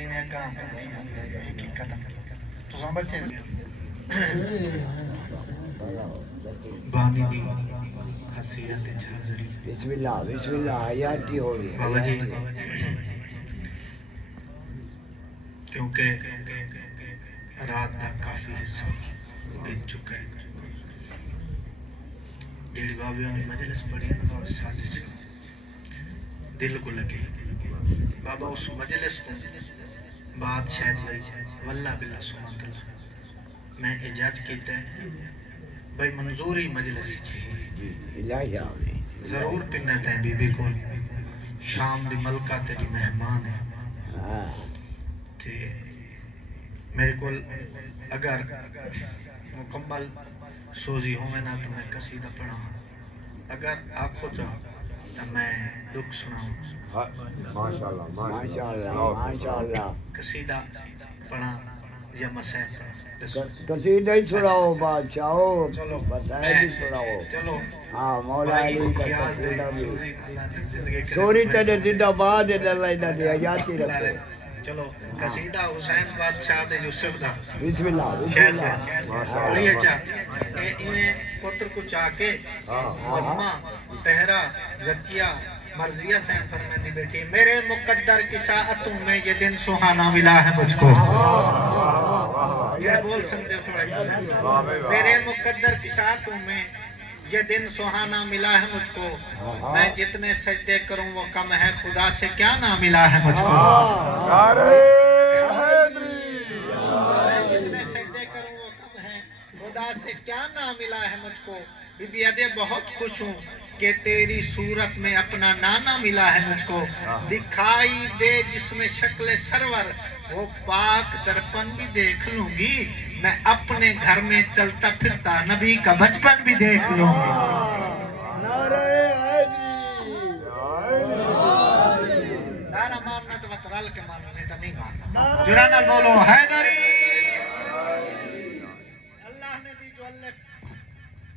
ہی میں کام کرتی ہوں حقیقت تو سمجھتے ہیں بانی دی حسیات حاضری بسم اللہ حیاتی ہو رہی بابا جی کیونکہ رات کا کافی حصہ بیت چکا ہے جیڑی بابیوں نے مجلس پڑھی ہے بابا ساتھ سے دل کو لگے بابا اس مجلس کو بادشاہ جی واللہ باللہ سبحان اللہ میں اجاز کیتا ہے بھائی منظوری مجلس چاہیے ضرور پنت ہے بی بی کو شام دی ملکہ تیری مہمان ہے تے میرے کو اگر مکمل سوزی ہوں میں نہ تو میں قصیدہ پڑھا اگر آنکھو چاہوں تو میں دکھ سناؤں ماشاءاللہ قصیدہ پڑھا یا مسائل قصیدہ ہی سناؤ بادشاہو چلو مسائل بھی سناؤ چلو ہاں مولا علی کا قصیدہ بھی زندگی سوری تیرے زندہ باد اللہ انہاں دی حیاتی رکھے چلو قصیدہ حسین بادشاہ دے یوسف دا بسم اللہ بڑی اچھا انہیں پتر کو چاہ کے عظمہ تہرا زکیہ مرضیہ سین فرمیندی بیٹھی میرے مقدر کی ساعتوں میں یہ دن سہانا ملا ہے مجھ کو یہ بول سکتے ہو تھوڑا میرے مقدر کی ساعتوں میں یہ دن سہانا ملا ہے مجھ کو میں جتنے سجدے کروں وہ کم ہے خدا سے کیا نہ ملا ہے مجھ کو میں جتنے سجدے کروں وہ کم ہے خدا سے کیا نہ ملا ہے مجھ کو بی بی ادے بہت خوش ہوں کہ تیری صورت میں اپنا نانا ملا ہے مجھ کو دکھائی دے جس میں شکل سرور وہ پاک درپن بھی دیکھ لوں گی میں اپنے گھر میں چلتا پھرتا نبی کا بچپن بھی دیکھ لوں گی نعرہ مارنا تو بطرال کے مارنا نہیں تو نہیں مارنا جرانا بولو حیدری اللہ نے دی جو الف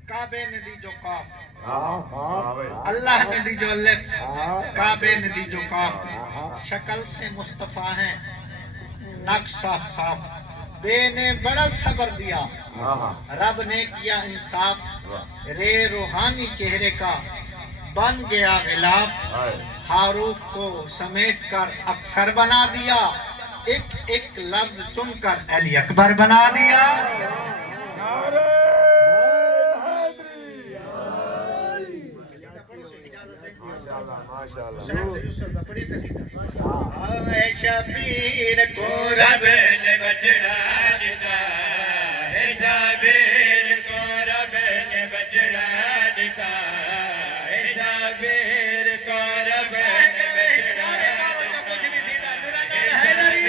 کعبے نے دی جو قاف اللہ نے دی جو الف کعبے نے دی جو قاف شکل سے مصطفیٰ ہیں نقش صاف صاف بے نے بڑا صبر دیا رب نے کیا انصاف رے روحانی چہرے کا بن گیا غلاف حروف کو سمیٹ کر اکثر بنا دیا ایک ایک لفظ چن کر علی اکبر بنا دیا اے شبیر کو رب نے بچڑا دیتا اے شبیر کو رب نے بچڑا دیتا اے شبیر کو رب نے بچڑا دیتا کچھ بھی دیتا حیدری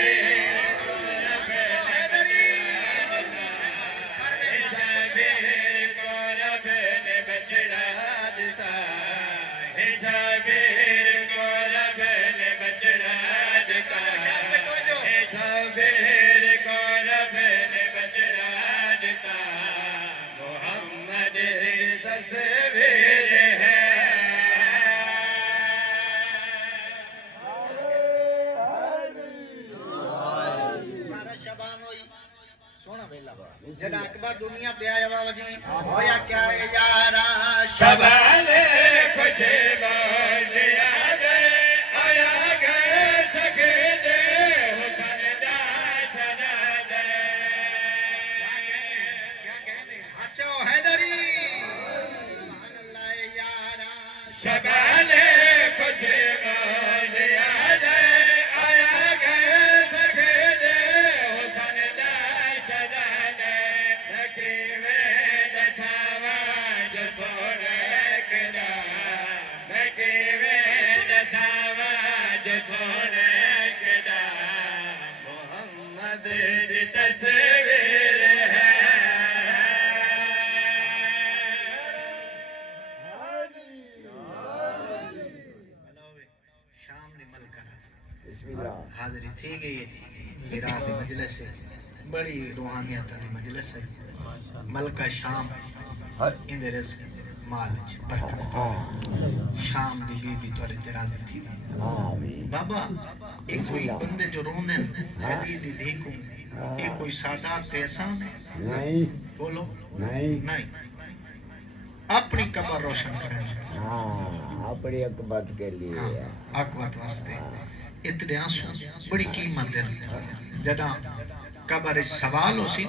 اے شبیر کو رب نے بچڑا دیتا اے شبیر کو رب نے بچڑا دیتا اے شبیر کو رب نے بچڑا دیتا محمد کی تصویر ہے سونا بیلا جدا اکبر دنیا دے آیا بابا جی ہویا کیا ہے یارا شبال کچھ بول دیا گئے آیا گئے سکتے حسن دا چنا دے کیا کہنے اچھو حیدری سبحان اللہ یارا شبال کچھ بول دیا گئے آیا گئے سکتے حسن دا چنا دے نکیوے دساوا جسوڑے کدا نکیوے دساوا جسوڑے کدا محمد دی تصویر ہے شام دی ملکہ حاضری تھی گئی میرا دی مجلس ہے بڑی روحانیت والی مجلس ہے ملکہ شام اندر مال وچ برکت شام دی بی بی تورے تے راضی تھی بابا ایک کوئی بندے جو روندے علی دی دیکھوں یہ کوئی سادات تے احسان ہے نہیں بولو نہیں اپنی قبر روشن کریں اپنی اکبت کے لیے اکبت واسطے اتنے آنسو بڑی قیمت دن جدا قبر سوال ہو سی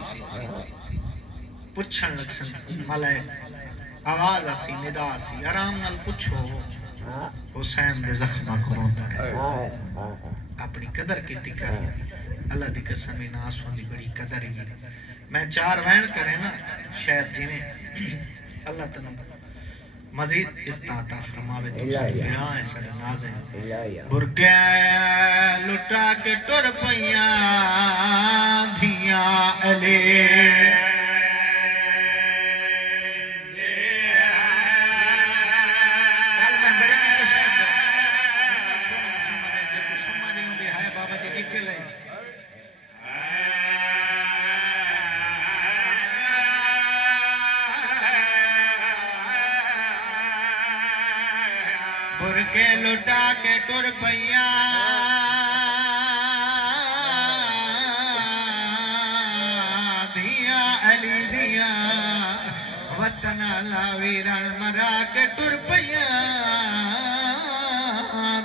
پچھن لگ سن ملائے آواز آسی ندا آسی آرام نال پچھو حسین دے زخمہ کو روندا ہے اپنی قدر کی تکر اللہ دی قسم ان آنسو دی بڑی قدر ہی میں 4 وین کرے نا شاید جی میں اللہ تعالیٰ مزید استعطا فرماوے تو گراں سر نازیں برکے لٹا کے ٹر پیاں دھیاں علی برکے لٹا کے ٹر پیاں دھیاں علی دھیاں وطن لاوی رن مرا کے ٹر پیاں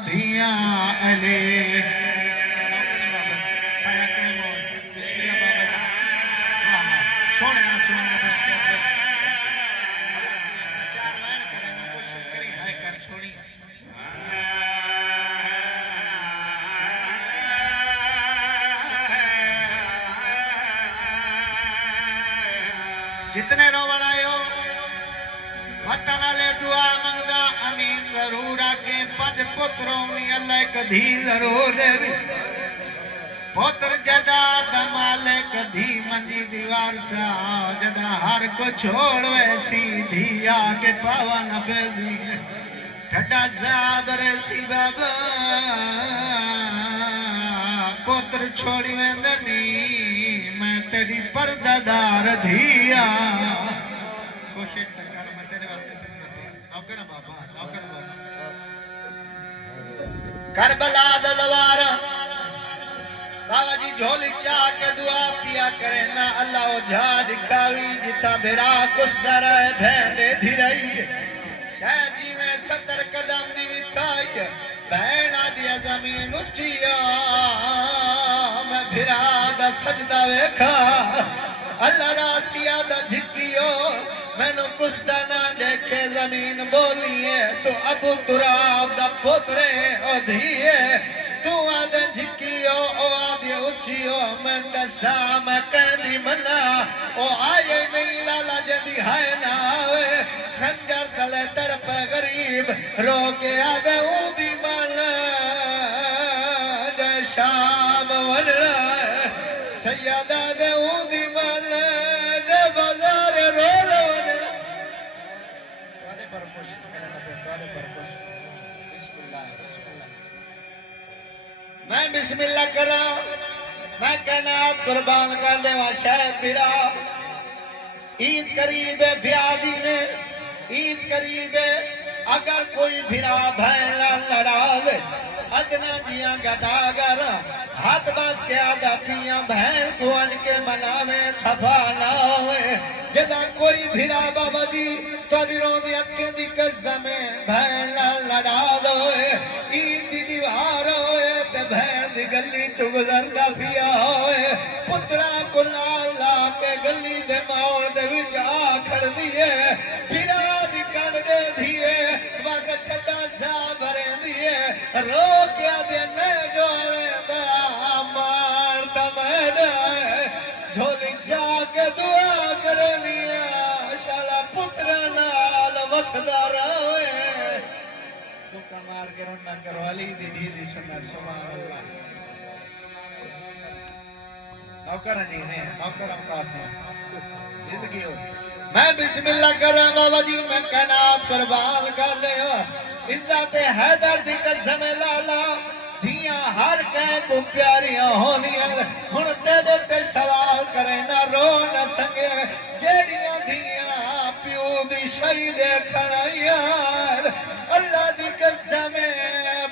دھیاں علی بسم اللہ بابا سونے آسمان چھوڑی جتنے رو بنائے ہو وطن لے دعا منگدا امین ضرور آکے 5 پتروں میں اللہ کدھی ضرور دے پتر جدا دمالے کدھی مندی دیوار سا جدا ہر کو چھوڑ ویسی دھی آکے پاوا نہ بیزی ٹھڈا صابر سی بابا پتر چھوڑی ویندنی میں تیری پردہ دھیا کوشش کر میں تیرے واسطے نوکر بابا نوکر بابا کربلا دلوار بابا جی جھولی چاہ کے دعا پیا کرے نا اللہ جھا دکھاوی جتا بھرا کس در بھینڈے دھی رہی شاید جی میں 70 قدم دی وکھائی بہنا دیا زمین اچھیا میں بھرا دا سجدہ ویکھا اللہ را سیادہ جھکیو میں نو کس دا نہ دیکھے زمین بولیے تو ابو تراب دا پترے او دھیے تو آدھے جھکیو او آدھے اچھیو میں دسا میں کہنی منا او آئے نہیں لالا جدی ہائے نہ آوے خنجر تلے ترپ غریب رو کے آدھے او دی مالا جے شام ونرا سید آدھے او دی مالا جے بازار رول ونرا توڑے پر کوشش کرنا پہ توڑے پر کوشش بسم اللہ میں بسم اللہ کرا میں کہنا قربان کر دے وہاں شاید بھرا عید قریب ہے بیادی میں عید قریب ہے اگر کوئی بھرا بھیلا لڑا لے ادنا جیاں گداگر ہاتھ بات کے آدھا پیاں بہن کو ان کے منا میں خفا نہ ہوئے جدا کوئی بھرا بابا جی تو دیروں دی اکھیں دی قصہ میں بہن لڑا دوئے عید دی دیوار ہوئے تے بہن دی گلی تو گزردہ پیا ہوئے پترہ کو لالا کے گلی دے ماؤں دے وچ آکھڑ دیئے بھرا دی کڑ دے دیئے وقت کتا سا بھرے دیئے رو کیا دینے جوڑے دا مار دمینہ جھولی چاہ کے دعا کرنیا شالا پترہ نال وسدہ روئے دکا مار کے رونہ کرو علی دی دی دی سنر سبحان اللہ نوکر جی نے نوکر ہم کاسم زندگی ہو میں بسم اللہ کرم بابا جی میں کنات قربان کر لے عزت حیدر دی قسم لالا دھیاں ہر کہیں کو پیاریاں ہونیاں ہن تیرے تے سوال کرے نہ رو نہ سکے جیڑیاں دھیاں پیو دی شہید کھڑائیا اللہ دی قسم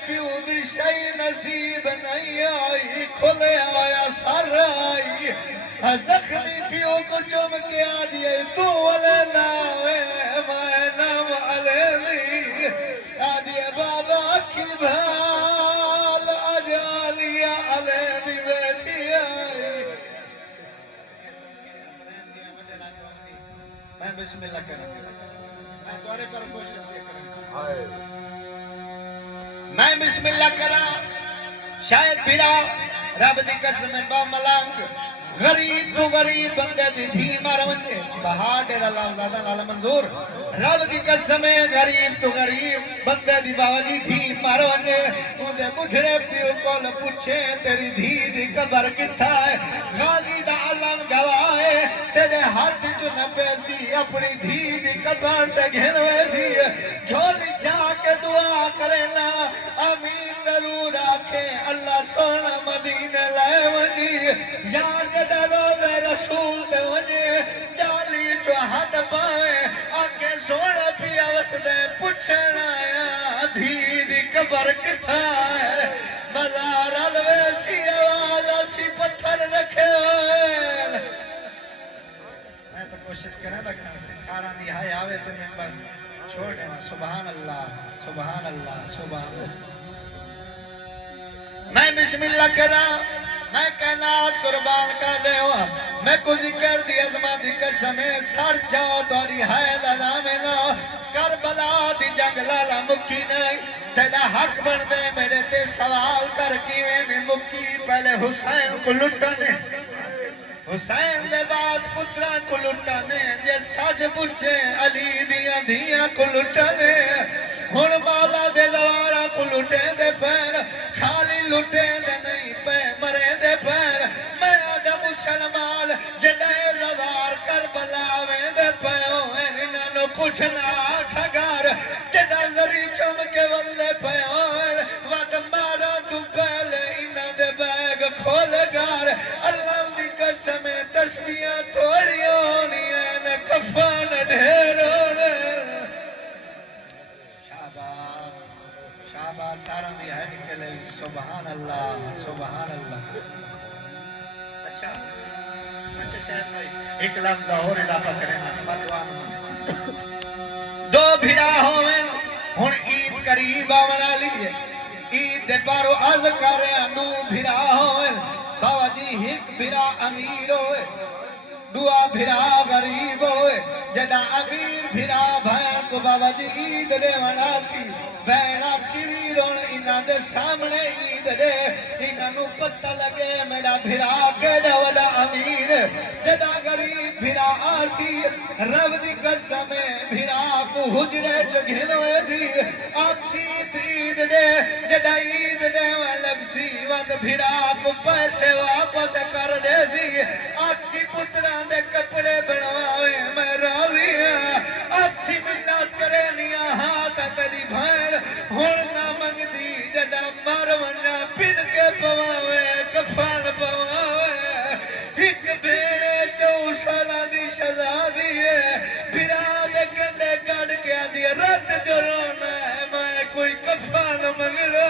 پیو دی شہید نصیب نہیں آئی کھلے آیا سر آئی زخمی پیو کو چم کے آدھیے تو علی لاوے میں نام علی دی آدھیے بابا کی بھال آجالیا علی دی بیٹھی آئی میں بسم اللہ کروں میں توڑے پر کوشش کروں میں بسم اللہ کروں شاید بھیرا رب دی قسم با ملانگ غریب تو غریب بندے دی دھی مار ونجے بہار ڈیرا لاؤزادہ نالا منظور رب دی قسم غریب تو غریب بندے دی بابا دی دھی مار ونجے اندے مجھڑے پیو کول پوچھے تیری دھی دی قبر کتھا ہے غازی دا علم گواہ تیرے ہاتھ جو نہ پیسی اپنی دھی دی قبر تے گھنوے دی جھولی چاہ کے دعا کرنا امین ضرور آکھے اللہ سونا مدینہ لائے ونجی یار جدہ روزے رسول دے ونجی جالی جو حد پائے آکے سونا پیا وسدے پچھنا آیا دھی دی قبر کتھا ہے مزار الویسی آواز اسی پتھر رکھے میں تو کوشش کریں رکھنا سے کھارا دی ہائے آوے تو ممبر چھوڑنے میں سبحان اللہ سبحان اللہ سبحان اللہ میں بسم اللہ کرا میں کائنات قربان کا لے ہوا میں کو ذکر دی عظمت دی قسم سر چاو دوری ہے لالا ملا کربلا دی جنگ لالا مکی نہیں تیرا حق بن دے میرے تے سوال کر کیویں نے مکی پہلے حسین کو لٹنے حسین لے بعد پترہ کو لٹنے جے سج پوچھے علی دیاں دھیاں کو لٹنے ہن بالا دے دوارا کو لٹے دے پیر خالی لٹے دے نہیں پہ مرے دے پیر میں آدھا مسلمان جدائے زوار کربلا میں دے پیو انہاں نو کچھ نہ کھگار جدہ زری چم کے ولے پیو وقت مارا تو پہلے انہاں دے بیگ کھول گار اللہ دی قسم تسبیحاں تھوڑی ہونی ہیں کفن ڈھیر ہونے شاباش سارا دی ہے نکلے سبحان اللہ سبحان اللہ اچھا شاید بھائی ایک لفظ اور اضافہ کریں بدوان دو بھیڑا ہوئے ہن عید قریب آونا لیے عید دے پارو عرض کر رہے ہیں دو بھیڑا ہوئے بابا جی ایک بھیڑا امیر ہوئے دعا بھیڑا غریب ہوئے جدا امیر بھیڑا بھائیاں کو بابا جی عید دے وناسی بہنا چویرون انہاں دے سامنے عید دے انہاں نو پتہ لگے میرا بھیڑا کیڑا والا امیر جدا غریب بھیڑا آسی رب دی قسم بھیڑا کو حجرے چ گھلوے دی آکسی عید دے جدا عید دے لگ سی وقت بھیڑا کو پیسے واپس کر دے دی آکسی پتراں دے کپڑے بنواوے میں راضی ہاں آکسی ملت کرے نیا ہاتھ تیری بھائن ہون نہ منگ دی جدا مارونہ پن کے پواوے کفان پواوے ایک بھیڑے 4 سالہ دی شہزادی ہے بھیڑا دے کنڈے کٹ کے آدھی رت جو رونا ہے میں کوئی کفان منگ لو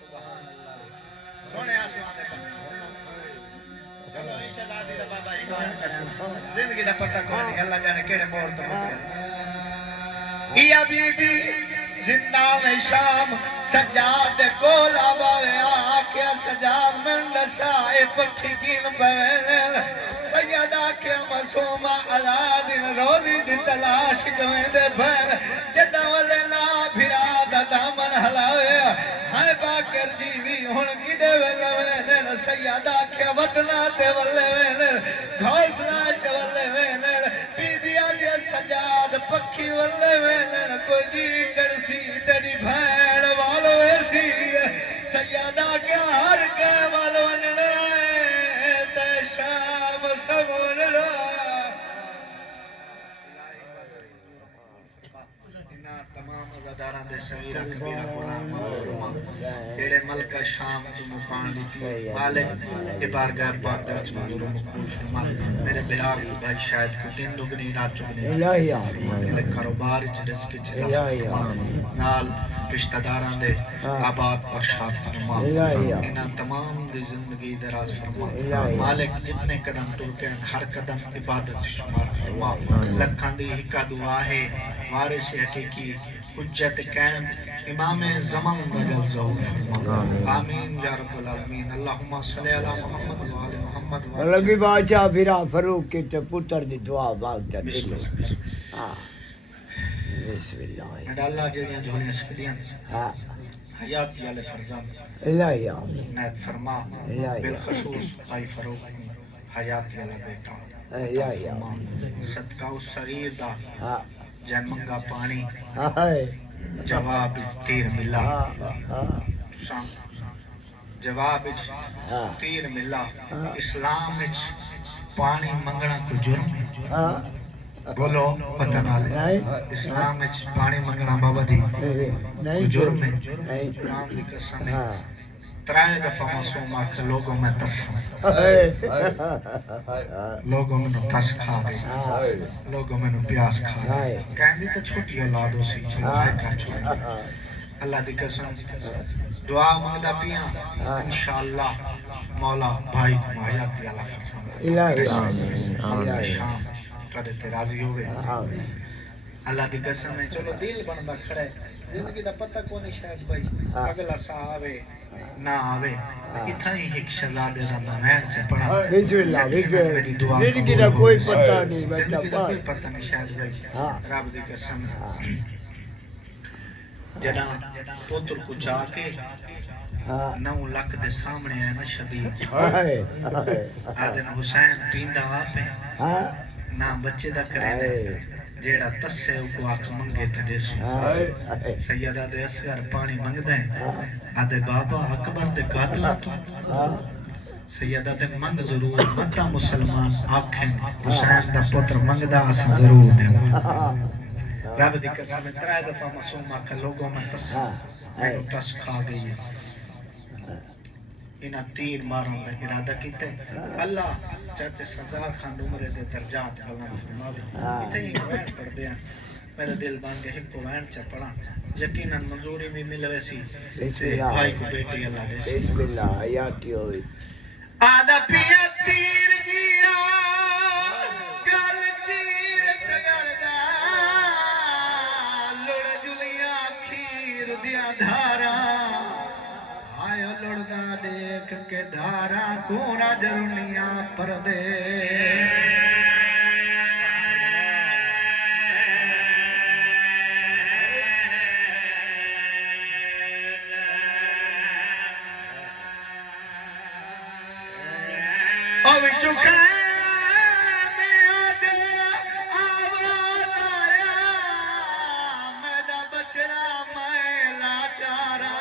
سبحان اللہ سونے آسمان دے پر زندگی دا پتہ کوئی نہیں اللہ جانے کیڑے مور تو یا بی بی زندان شام سجاد دے کول آباوے آکھیا سجاد من دسائے پکھی گین پویلن سید آکھیا مسومہ علادن روزی دی تلاش جویں دے پہن جدہ والے لا بھرا دا دامن ہلاوے ہائے باکر جیوی ہن گڈے ویلے وینن سید آکھیا وطنہ تے والے وینن گھوسلہ چولے وینن بی بی آدھیا سجاد پکھی والے وینن کوئی جی چڑسی تیری بھیڑ والو ایسی سیادہ کیا ہر کے والو انڑے تے شام سمون لو انہا تمام ازاداران دے صغیرہ کبیرہ قرآن تیرے ملکہ شام تو مکان دیتی مالک بارگاہ پاک دا چمانو مقبول فرما میرے براق بھائی شاید کو دن دگنی رات چگنی الہی میرے کاروبار رزق چیزا فرما نال رشتہ داران دے آباد اور شاد فرما انہاں تمام دی زندگی دراز فرما مالک جتنے قدم ٹرکے ہر قدم عبادت شمار فرما لکھاں دی ہکا دعا ہے وارث حقیقی حجت قائم امام زمان بجل ظہور فرما آمین یا رب العالمین اللہم صلی علی محمد و آل محمد لگی بادشاہ پھرا فروخ کے تے پتر دی دعا مانگتا بسم دل اللہ ہاں بسم اللہ میرا اللہ جڑیاں جھولیاں سکدیاں ہاں حیات والے فرزند الہی آمین نائت فرما بالخصوص بھائی فروغ حیات والا بیٹا الہی فرما آمین صدقہ اس صغیر دا ہاں جے منگا پانی ہائے جواب تیر ملا ہاں تساں جواب ہاں تیر ملا اسلام وچ پانی منگنا کوئی جرم ہے ہاں بولو پتہ نال اسلام وچ پانی منگنا بابا دی کوئی نہیں جرم ہے نہیں قرآن دی قسم ہے ہاں ترائے دفعہ معصوم آکھ لوگوں میں تس لوگوں میں تس کھا گئے لوگوں میں پیاس کھا گئے کہندی تو چھوٹی اولاد ہو سی چلو ہے کر چھوڑی اللہ دی قسم دعا منگدا پیاں انشاءاللہ مولا بھائی کو حیات والا فرزند الہی آمین الہی شام کدے تے راضی ہوے آمین اللہ دی قسم ہے چلو دل بندا کھڑا ہے زندگی دا پتہ کونی شاید بھائی اگلا سا آوے نہ آوے اتھا ہی ایک شہزادے دا نام سے پڑھا بسم اللہ بسم اللہ زندگی دا کوئی پتہ نہیں بیٹا زندگی دا کوئی پتہ نہیں شاید بھائی رب دی قسم جڑا پتر کو چا کے 9 لاکھ دے سامنے ہے نا شبیر آدن حسین تیندا آپ ہے نہ بچے دا کرے جیڑا تسے کو آکھ منگے تے دیسو سیدہ دے اصغر پانی منگدا ہے آدے بابا اکبر دے قاتلاں تو سیدہ دے منگ ضرور متا مسلمان آکھیں حسین دا پتر منگدا اساں ضرور دیں رب دی قسم ترائے دفعہ معصوم آکھ لوگوں میں تس میں تس کھا گئی ہے انہاں تیر مارن دا ارادہ کیتے اللہ چاچے سردار خان عمرے دے درجات بلند فرماوے اتنے ہی وین پڑھ دیا میرے دل بان کے ہکو وین چا پڑھا یقیناً منظوری بھی ملوے سی بھائی کو بیٹی اللہ دے سی بسم اللہ حیاتی ہوئی آدھا پیا تیر گیا گل چیر سگردا لڑ جلیاں کھیر دیا دھارا آیا لڑدا دیکھ کے دھارا کونا جرنیاں پردے اوی چکے میں آدھے آواز آیا میڈا بچڑا میں لاچارا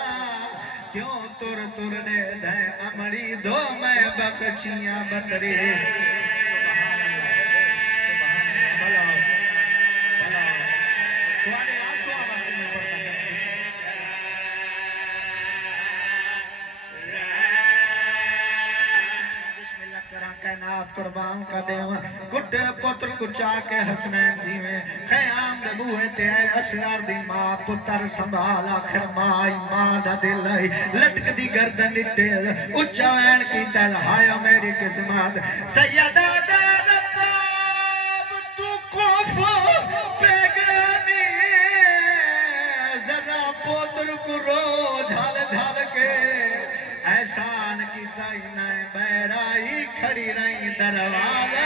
کیوں تر تر دے دے امڑی دو میں بخچیاں بطری سبحان اللہ بلاؤ بلاؤ تمہارے آنسو آواز میں پڑھتا ہے بسم اللہ کرا کائنات قربان کا دیو گڈے پتر کچا کے حسنین دیویں خیام دے بوئے تے اے اسغر دی ماں پتر سنبھال آخر ماں دا دل آئی لٹک دی گردن ڈٹے اچھا وین کی دل ہایا میری قسمت سیدہ دا رباب تو کوفو پیگانی ذرا پتر کو رو جھال جھال کے احسان کی دائنہ بیرائی کھڑی رہی دروازہ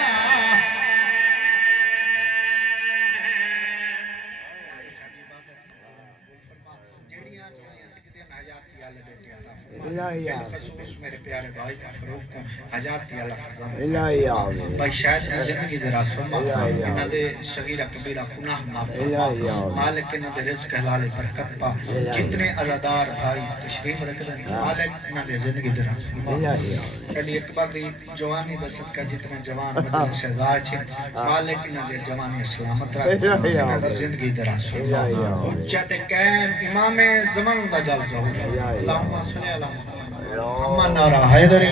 الہی بالخصوص میرے پیارے بھائی فاروق کو حجاتی اللہ فرزند الہی آمین بھائی شاید کی زندگی دراز فرما انہاں دے صغیرہ کبیرہ گناہ معاف فرما مالک انہاں دے رزق حلال برکت پا جتنے عزادار بھائی تشریف رکھ دیں مالک انہاں دے زندگی دراز فرما چلی اکبر دی جوانی دا صدقہ جتنے جوان مجلس سے ازاج ہیں مالک انہاں دے جوانی سلامت رکھ انہاں دے زندگی دراز فرما حجت قائم امام زمان دا جل ظہور اللہم صلی اللہ محمد نعرہ حیدری